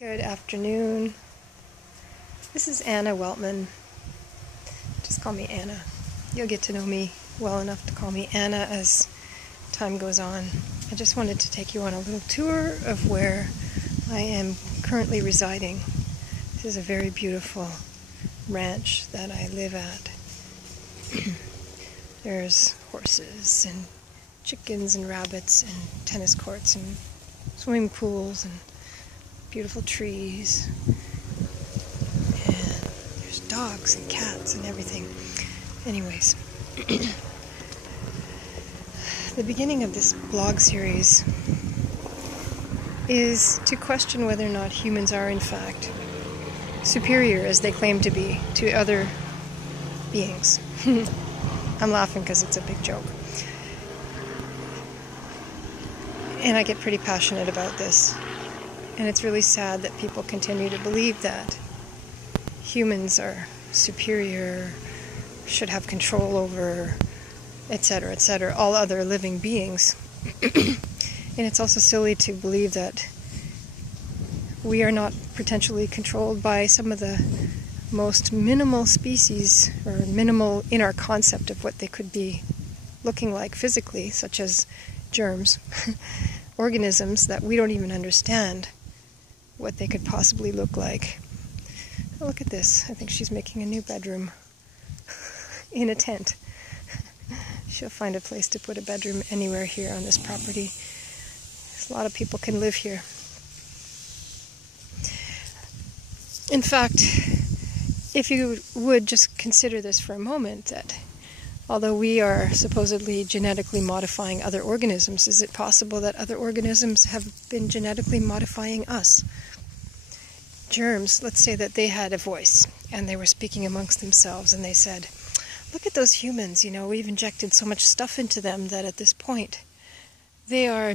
Good afternoon. This is Anna Weltman. Just call me Anna. You'll get to know me well enough to call me Anna as time goes on. I just wanted to take you on a little tour of where I am currently residing. This is a very beautiful ranch that I live at. There's horses and chickens and rabbits and tennis courts and swimming pools and beautiful trees, and there's dogs and cats and everything. Anyways, the beginning of this blog series is to question whether or not humans are in fact superior, as they claim to be, to other beings. I'm laughing because it's a big joke. And I get pretty passionate about this. And it's really sad that people continue to believe that humans are superior, should have control over, etc., all other living beings. And it's also silly to believe that we are not potentially controlled by some of the most minimal species, or minimal in our concept of what they could be looking like physically, such as germs, organisms that we don't even understand what they could possibly look like. Oh, look at this. I think she's making a new bedroom in a tent. She'll find a place to put a bedroom anywhere here on this property. A lot of people can live here. In fact, if you would just consider this for a moment, that although we are supposedly genetically modifying other organisms, is it possible that other organisms have been genetically modifying us? Germs, let's say that they had a voice and they were speaking amongst themselves and they said, look at those humans, we've injected so much stuff into them that at this point they are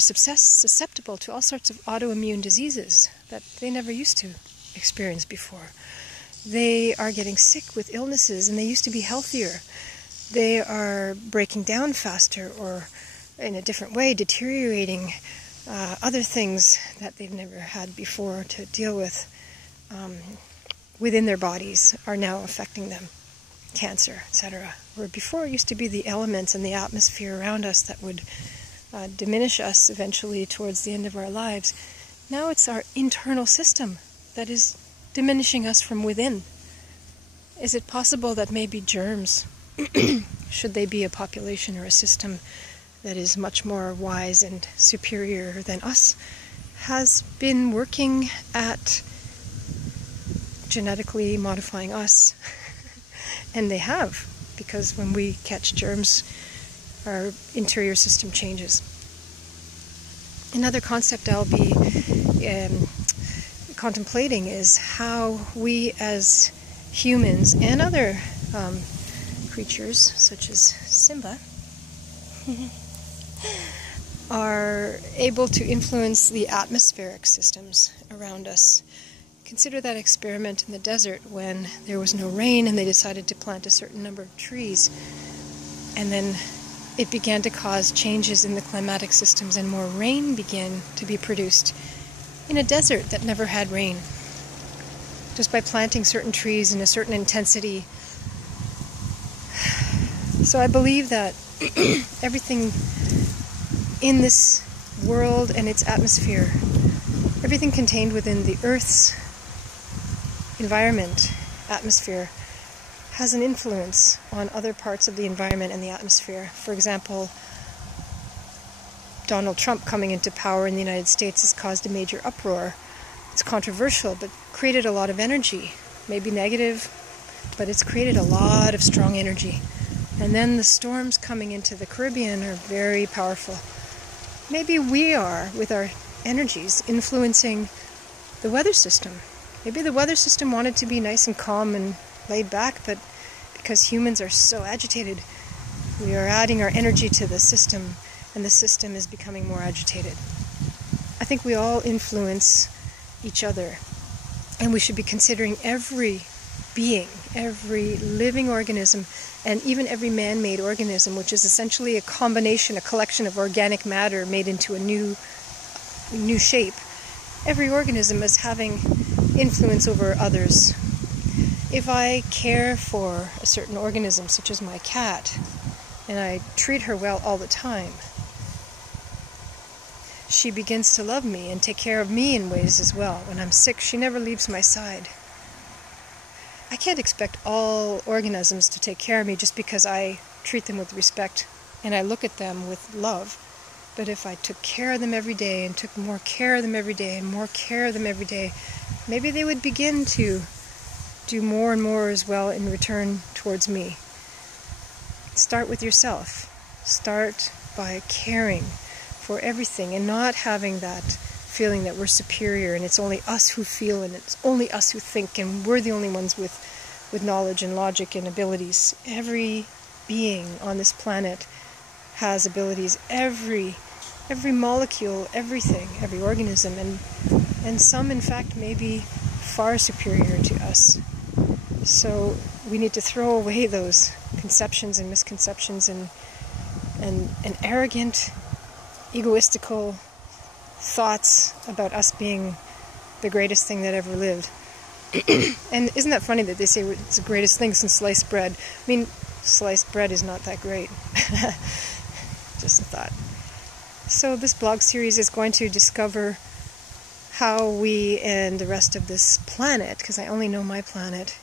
susceptible to all sorts of autoimmune diseases that they never used to experience before. They are getting sick with illnesses and they used to be healthier. They are breaking down faster, or in a different way, deteriorating. Other things that they've never had before to deal with within their bodies are now affecting them. Cancer, etc. Where before it used to be the elements and the atmosphere around us that would diminish us eventually towards the end of our lives. Now it's our internal system that is diminishing us from within. Is it possible that maybe germs, should they be a population or a system that is much more wise and superior than us, has been working at genetically modifying us? And they have, because when we catch germs, our interior system changes. Another concept I'll be contemplating is how we as humans and other creatures, such as Simba, are able to influence the atmospheric systems around us. Consider that experiment in the desert when there was no rain and they decided to plant a certain number of trees, and then it began to cause changes in the climatic systems and more rain began to be produced in a desert that never had rain, just by planting certain trees in a certain intensity. So I believe that everything in this world and its atmosphere, everything contained within the Earth's environment, atmosphere, has an influence on other parts of the environment and the atmosphere. For example, Donald Trump coming into power in the United States has caused a major uproar. It's controversial, but created a lot of energy. Maybe negative, but it's created a lot of strong energy. And then the storms coming into the Caribbean are very powerful. Maybe we are, with our energies, influencing the weather system. Maybe the weather system wanted to be nice and calm and laid back, but because humans are so agitated, we are adding our energy to the system, and the system is becoming more agitated. I think we all influence each other, and we should be considering every being, every living organism, and even every man-made organism, which is essentially a combination, a collection of organic matter made into a new shape, every organism as having influence over others. If I care for a certain organism, such as my cat, and I treat her well all the time, she begins to love me and take care of me in ways as well. When I'm sick, she never leaves my side. I can't expect all organisms to take care of me just because I treat them with respect and I look at them with love. But if I took care of them every day and took more care of them every day and more care of them every day, maybe they would begin to do more and more as well in return towards me. Start with yourself. Start by caring for everything and not having that feeling that we're superior and it's only us who feel and it's only us who think and we're the only ones with knowledge and logic and abilities. Every being on this planet has abilities. Every molecule, everything, every organism, and some in fact may be far superior to us. So we need to throw away those conceptions and misconceptions and arrogant, egoistical thoughts about us being the greatest thing that ever lived. And isn't that funny that they say it's the greatest thing since sliced bread? I mean, sliced bread is not that great. Just a thought. So this blog series is going to discover how we and the rest of this planet, because I only know my planet,